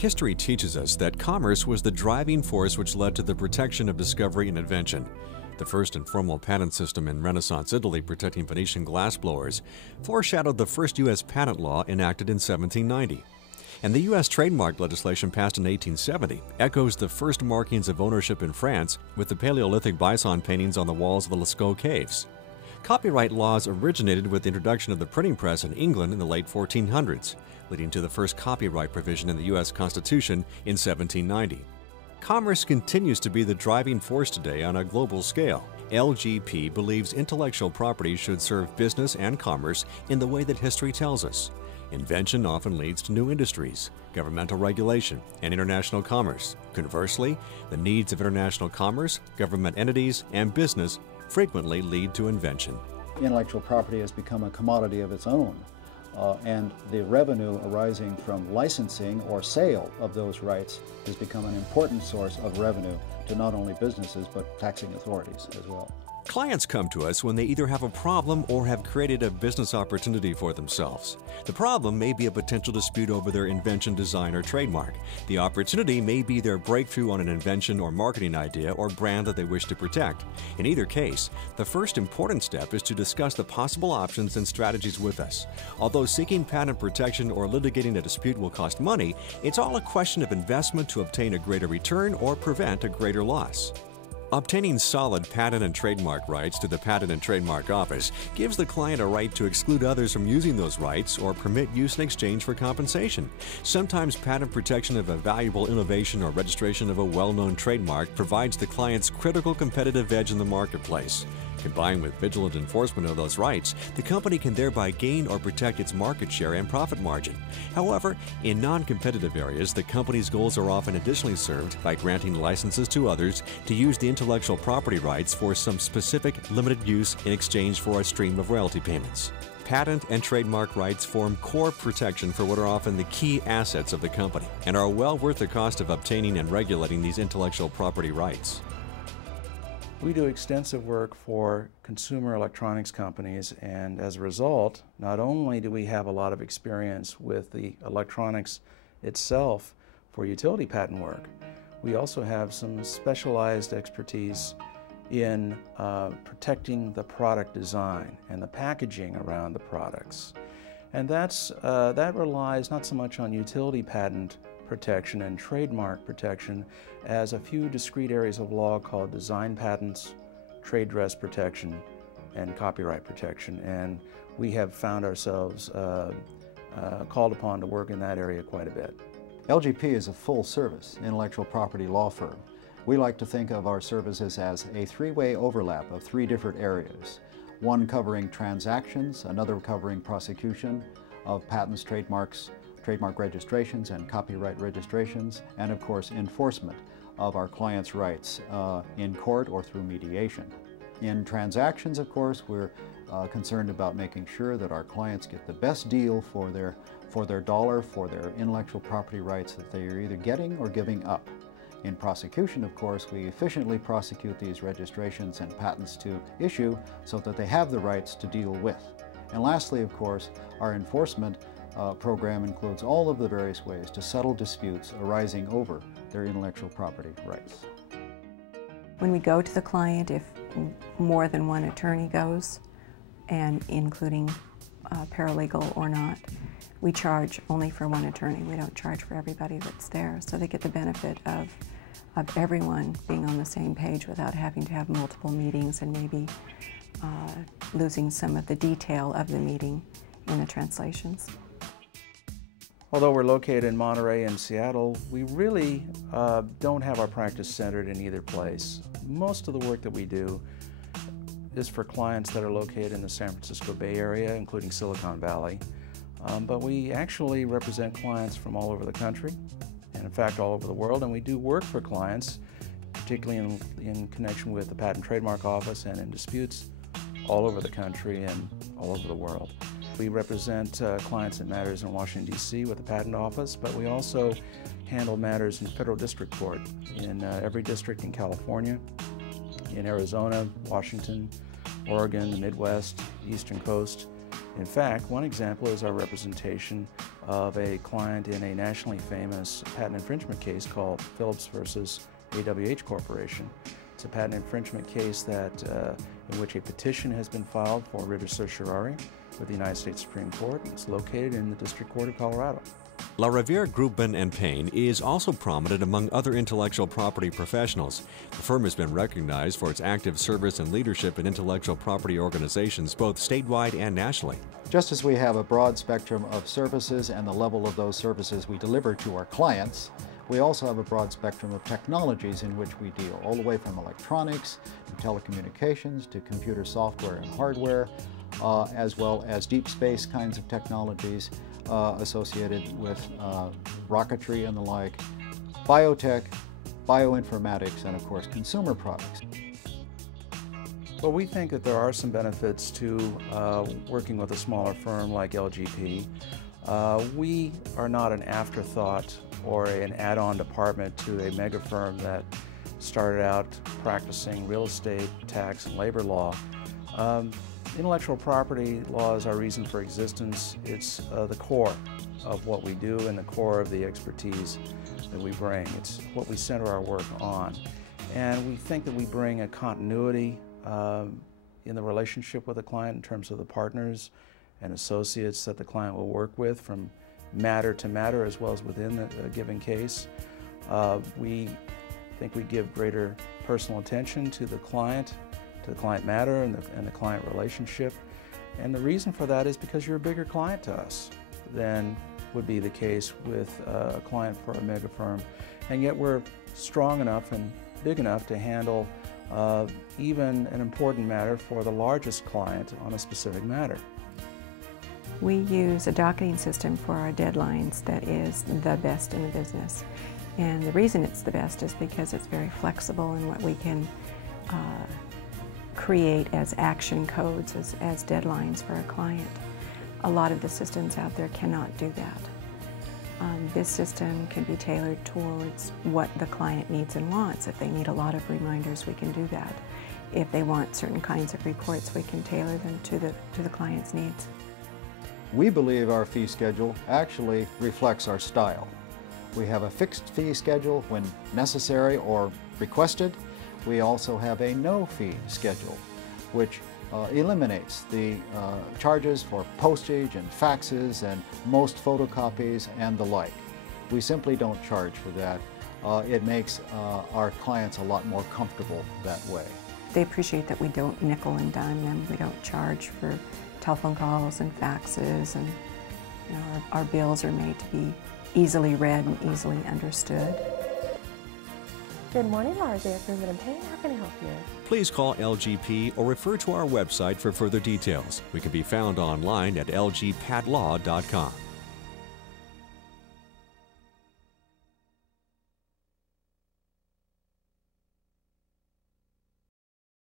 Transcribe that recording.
History teaches us that commerce was the driving force which led to the protection of discovery and invention. The first informal patent system in Renaissance Italy protecting Venetian glassblowers foreshadowed the first U.S. patent law enacted in 1790. And the U.S. trademark legislation passed in 1870 echoes the first markings of ownership in France with the Paleolithic bison paintings on the walls of the Lascaux caves. Copyright laws originated with the introduction of the printing press in England in the late 1400s, leading to the first copyright provision in the U.S. Constitution in 1790. Commerce continues to be the driving force today on a global scale. LGP believes intellectual property should serve business and commerce in the way that history tells us. Invention often leads to new industries, governmental regulation, and international commerce. Conversely, the needs of international commerce, government entities, and business frequently lead to invention. Intellectual property has become a commodity of its own, and the revenue arising from licensing or sale of those rights has become an important source of revenue to not only businesses but taxing authorities as well. Clients come to us when they either have a problem or have created a business opportunity for themselves. The problem may be a potential dispute over their invention, design, or trademark. The opportunity may be their breakthrough on an invention or marketing idea or brand that they wish to protect. In either case, the first important step is to discuss the possible options and strategies with us. Although seeking patent protection or litigating a dispute will cost money, it's all a question of investment to obtain a greater return or prevent a greater loss. Obtaining solid patent and trademark rights to the Patent and Trademark Office gives the client a right to exclude others from using those rights or permit use in exchange for compensation. Sometimes patent protection of a valuable innovation or registration of a well-known trademark provides the client's critical competitive edge in the marketplace. Combined with vigilant enforcement of those rights, the company can thereby gain or protect its market share and profit margin. However, in non-competitive areas, the company's goals are often additionally served by granting licenses to others to use the intellectual property rights for some specific limited use in exchange for a stream of royalty payments. Patent and trademark rights form core protection for what are often the key assets of the company and are well worth the cost of obtaining and regulating these intellectual property rights. We do extensive work for consumer electronics companies, and as a result, not only do we have a lot of experience with the electronics itself for utility patent work, we also have some specialized expertise in protecting the product design and the packaging around the products. And that relies not so much on utility patent protection and trademark protection as a few discrete areas of law called design patents, trade dress protection, and copyright protection. And we have found ourselves called upon to work in that area quite a bit. LGP is a full-service intellectual property law firm. We like to think of our services as a three-way overlap of three different areas. One covering transactions, another covering prosecution of patents, trademarks, trademark registrations and copyright registrations, and of course enforcement of our clients' rights in court or through mediation. In transactions, of course, we're concerned about making sure that our clients get the best deal for their dollar, for their intellectual property rights that they are either getting or giving up. In prosecution, of course, we efficiently prosecute these registrations and patents to issue so that they have the rights to deal with. And lastly, of course, our enforcement program includes all of the various ways to settle disputes arising over their intellectual property rights. When we go to the client, if more than one attorney goes, and including paralegal or not, we charge only for one attorney. We don't charge for everybody that's there, so they get the benefit of everyone being on the same page without having to have multiple meetings and maybe losing some of the detail of the meeting in the translations. Although we're located in Monterey and Seattle, we really don't have our practice centered in either place. Most of the work that we do is for clients that are located in the San Francisco Bay Area, including Silicon Valley. But we actually represent clients from all over the country, and in fact all over the world, and we do work for clients, particularly in connection with the Patent Trademark Office and in disputes all over the country and all over the world. We represent clients in matters in Washington, D.C. with the Patent Office, but we also handle matters in federal district court in every district in California, in Arizona, Washington, Oregon, the Midwest, Eastern Coast. In fact, one example is our representation of a client in a nationally famous patent infringement case called Phillips versus AWH Corporation. It's a patent infringement case that, in which a petition has been filed for writ of certiorari with the United States Supreme Court. It's located in the District Court of Colorado. LaRiviere, Grubman Payne is also prominent among other intellectual property professionals. The firm has been recognized for its active service and leadership in intellectual property organizations, both statewide and nationally. Just as we have a broad spectrum of services and the level of those services we deliver to our clients, we also have a broad spectrum of technologies in which we deal, all the way from electronics to telecommunications to computer software and hardware, as well as deep space kinds of technologies associated with rocketry and the like, biotech, bioinformatics, and of course consumer products. Well, we think that there are some benefits to working with a smaller firm like LGP. We are not an afterthought or an add-on department to a mega firm that started out practicing real estate, tax, and labor law. Intellectual property law is our reason for existence. It's the core of what we do and the core of the expertise that we bring. It's what we center our work on. And we think that we bring a continuity in the relationship with the client in terms of the partners and associates that the client will work with from matter to matter as well as within a given case. We think we give greater personal attention to the client matter and the client relationship. And the reason for that is because you're a bigger client to us than would be the case with a client for a mega firm. And yet we're strong enough and big enough to handle even an important matter for the largest client on a specific matter. We use a docketing system for our deadlines that is the best in the business. And the reason it's the best is because it's very flexible in what we can create as action codes, as deadlines for a client. A lot of the systems out there cannot do that. This system can be tailored towards what the client needs and wants. If they need a lot of reminders, we can do that. If they want certain kinds of reports, we can tailor them to the client's needs. We believe our fee schedule actually reflects our style. We have a fixed fee schedule when necessary or requested. We also have a no-fee schedule, which eliminates the charges for postage and faxes and most photocopies and the like. We simply don't charge for that. It makes our clients a lot more comfortable that way. They appreciate that we don't nickel and dime them. We don't charge for telephone calls and faxes, and our bills are made to be easily read and easily understood. Good morning, LaRiviere, Grubman Payne. How can I help you? Please call LGP or refer to our website for further details. We can be found online at lgpatlaw.com.